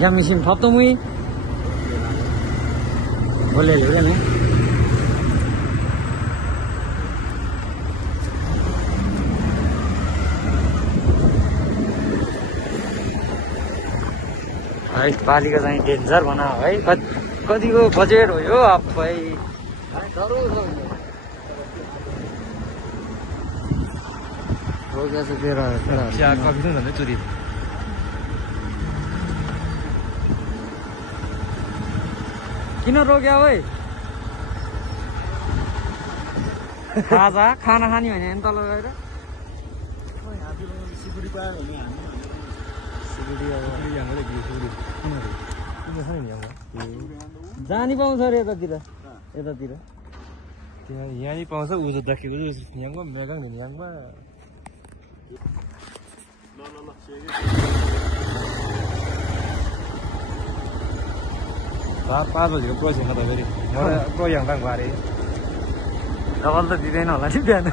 या machine थप्तो मुई बोले ले ने है पाली का चाहिँ डेन्जर बना है कति को बजेट हो यो अब भाइ रोगा चाहिँ तेरा चिया कफी चाहिँ झन्डै चुरी किन रोक्या है खाजा खाना खाने भने तल गएर सिकुडी पायो भने जानी पाउँछ अरे यतातिर यहाँ नि पाउँछ उ जोत्दाखेरि यहाँमा मेगाङ यहाँमा ल 5 बजेको प्रोजेक्टमा त फेरि प्रोग्राम राख्नु अरे डबल त दिँदैन होला नि बिहान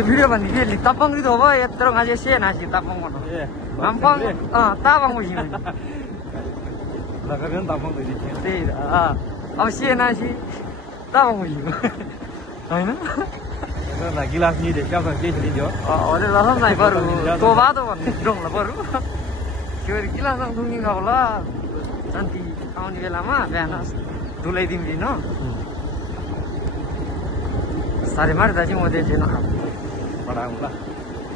भिडियो भन्ने tapang gitu apa ya terus ngajak sih nasi tapang mana gampang tapang mesti lah kan tapang tu sih अब sih nasi tapang mesti होइन lagi lah ni deh क्या करते हैं जो अरे लहम नहीं बरु तो बात हो दong lah बरु क्यों किला sang tunggu kau lah nanti tahun ini lama biasa tulai dim di no सारे मार दाजी मोदे थे ना पढ़ाऊँगा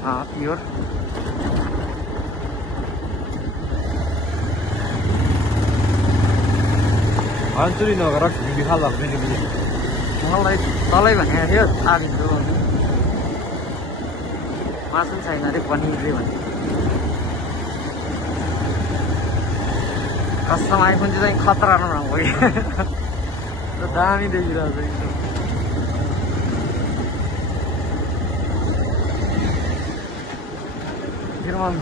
हाँ प्योर आंसुरी नगर बिहार लाग्ने के लिए मलाई तलै भने थियो आदिलो मासु छैन रे पनिरले भने कस्टम आइफोन चाहिँ खतरा नभएको कि दामी देखिरहेको छ एकदम German.